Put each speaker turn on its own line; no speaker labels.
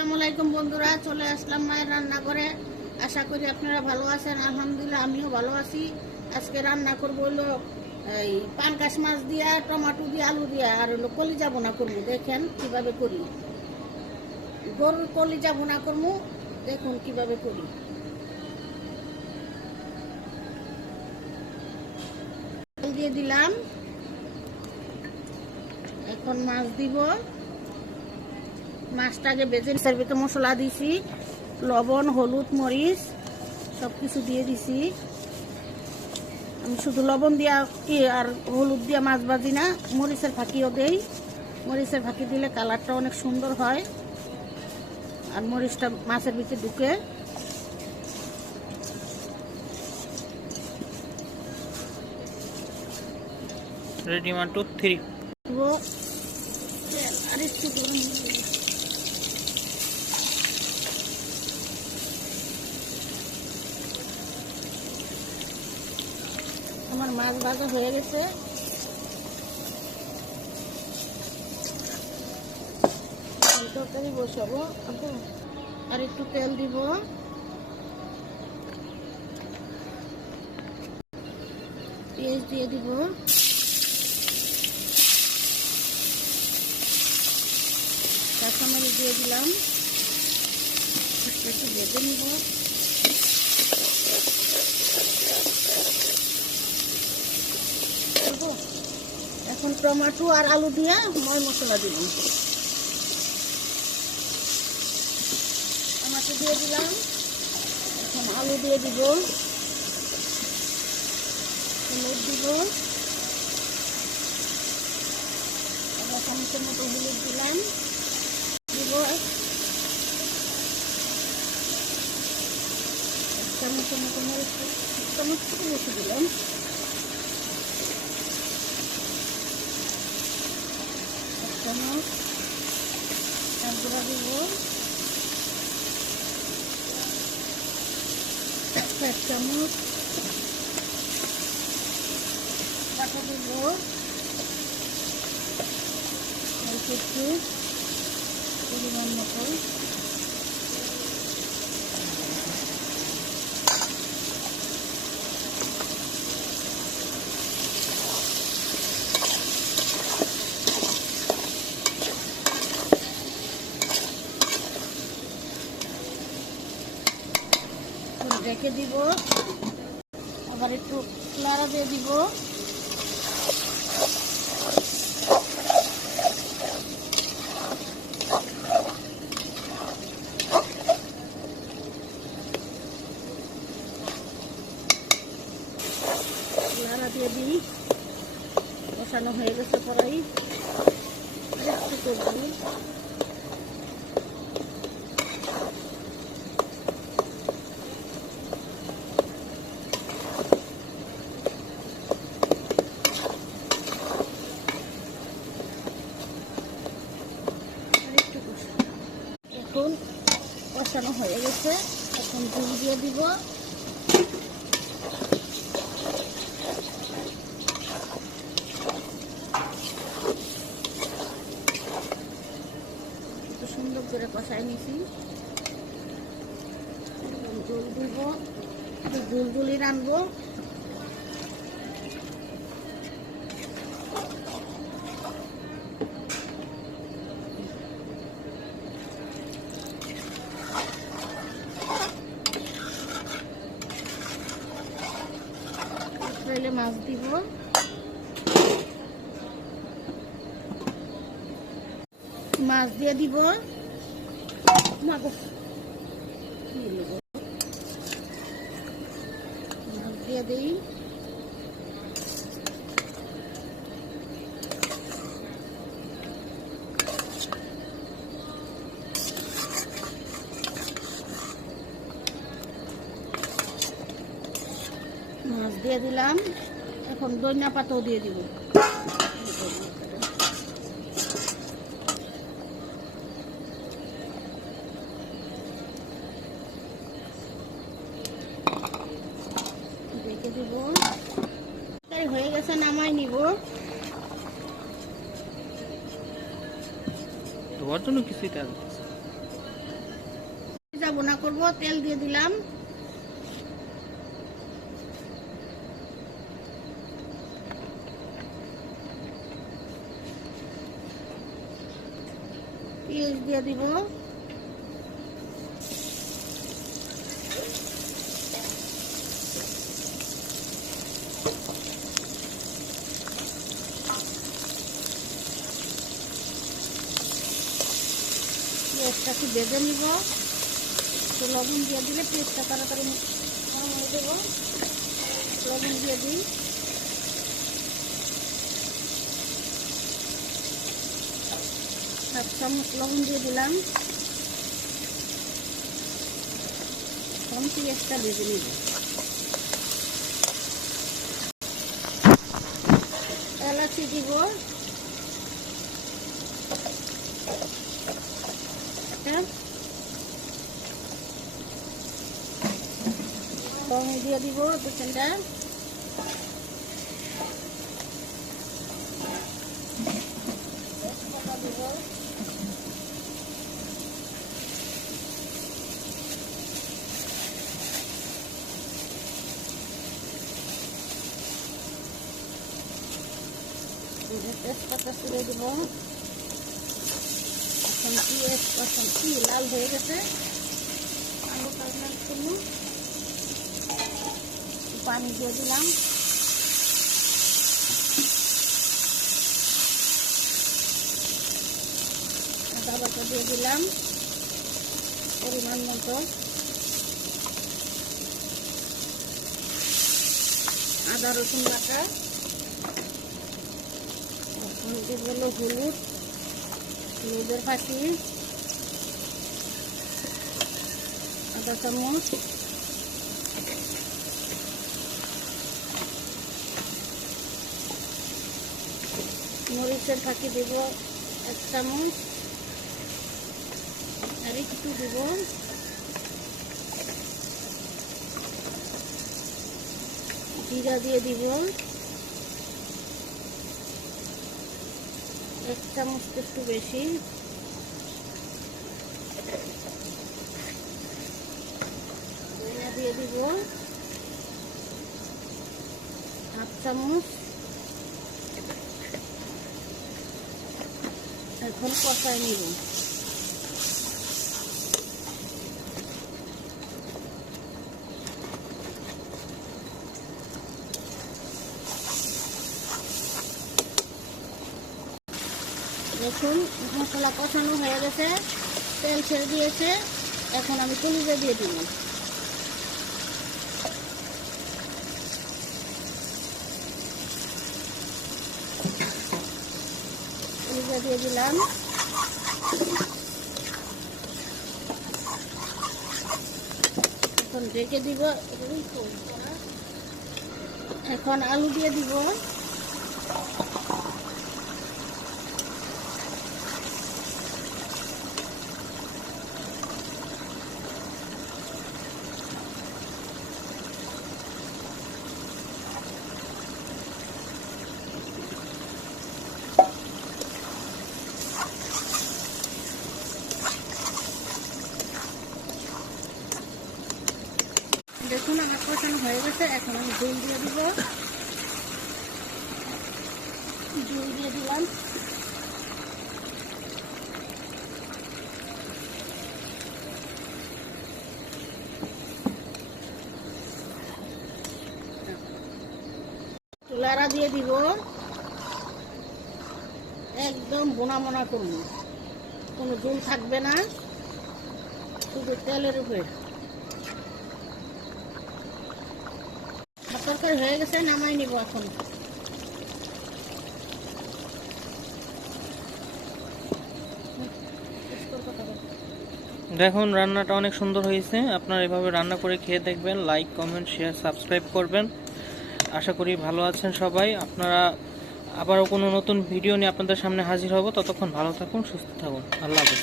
আসসালামু আলাইকুম বন্ধুরা, চলে আসলাম মায়ের রান্নাঘরে। আশা করি আপনারা ভালো আছেন, আলহামদুলিল্লাহ আমিও ভালো আছি। আজকে রান্না করব হলো, এই পানকাশ মাছ দিয়া, টমেটো দিয়ে, আলু দিয়া, আর হলো কলিজা বোনা করব। দেখেন কীভাবে করি। গরুর কলিজা বোনা করব, দেখুন কীভাবে করি। দিয়ে দিলাম। এখন মাছ দিব। মাছটা আগে বেজে এর ভিতরে মশলা দিছি লবণ হলুদ মরিচ সব কিছু দিয়ে দিছি। আমি শুধু লবণ দিয়া কি আর হলুদ দিয়া মাছ ভাজি না মরিচের ফাঁকিও দেই। মরিচের ফাঁকি দিলে কালারটা অনেক সুন্দর হয়। আর মরিচটা মাছের ভিতরে ঢুকে।
রেডি ওয়ান টু থ্রি
আর একটু গরম দিয়ে দিই। আমার মাছ ভাজা হয়ে গেছে। তরকারি বসাবো আর একটু তেল দিব। পেঁয়াজ দিয়ে দিব। কাঁচামরিচ দিয়ে দিলাম। একটু ভেজে নিব করব? এখন টমেটো আর আলু দিয়ে ময় মশলা দিব টমেটো দিয়ে দিলাম। এখন আলু দিয়ে দিব। হলুদ দিব। চামচের মতো হলুদ দিলাম। দিব। চামচের মতো মরিচ চামচ বেশি দিলাম। চামচ এক গুঁড়া দিব। এক চামচ। বাটা দিব। অল্প একটু পরিমাণ মতো। রেখে দিব। আবার একটু লাড়া দিয়ে দিব। হয়ে গেছে কড়াই। একটু করব আর একটু কষাবো। এখন কষানো হয়ে গেছে এখন ঝুল দিয়ে দিব একটু কষাই নিছি দিব ঝুল ঝুলি রানবো। মাছ দিব। মাছ দিয়ে দিব। মাগো। মাছ দিয়ে দিই। মাছ দিয়ে দিলাম। এখন দইনা পাতাও দিয়ে দিব রেখে দিব তাই হয়ে গেছে নামাই নিব
ধোয়ার জন্য কিছুই তেল
বোনা করব তেল দিয়ে দিলাম। পেঁয়াজ দিয়ে দিব। পেঁয়াজটাকে বেজে নিব। একটু লবণ দিয়ে দিলে পেঁয়াজটা তাড়াতাড়ি নরম হয়ে দেবো লবণ দিয়ে দিই। হাফ চামচ লবণ দিয়ে দিলাম। এখন পেঁয়াজটা ভেজে নিব এলাচি দিব একটা লং দিয়ে দিব দিব তেজপাতা তুলে দিব। এখন পেঁয়াজ লাল হয়ে গেছে। আলু কাটলাম পানি দিয়ে দিলাম। আদা বাটা দিয়ে দিলাম, পরিমাণ মতো। আদা, রসুন বাটা। এখন দিব হলো হলুদ, হলুদের ফাঁকি আধা চামচ। মরিচের ফাঁকি দেব, এক চামচ। আর একটু দেব। জিরা দিয়ে দিব। এক চামচ একটু বেশি। দিয়ে দিব। হাফ চামচ। এখন কষাই নিব। দেখুন, মশলা কষানো হয়ে গেছে, তেল ছেড়ে দিয়েছে। এখন আমি কলিজা দিয়ে দিব কলিজা দিয়ে দিলাম। এখন রেখে দিব। এখন আলু দিয়ে দিব দেখুন আমার কষানো হয়ে গেছে, এখন আমি ঝোল দিয়ে দিব। ঝোল দিয়ে দিলাম। লাড়া দিয়ে দিব। একদম বোনা মোনা করব। কোনো ঝোল থাকবে না, শুধু তেলের উপরে। তরকারি হয়ে গেছে, নামাই নিব এখন।
দেখুন, রান্নাটা অনেক সুন্দর হয়েছে। আপনারা এভাবে রান্না করে খেয়ে দেখবেন লাইক কমেন্ট শেয়ার সাবস্ক্রাইব করবেন। আশা করি ভালো আছেন সবাই। আপনারা আবারও কোনো নতুন ভিডিও নিয়ে আপনাদের সামনে হাজির হব। ততক্ষণ ভালো থাকুন, সুস্থ থাকুন। আল্লাহ হাফেজ।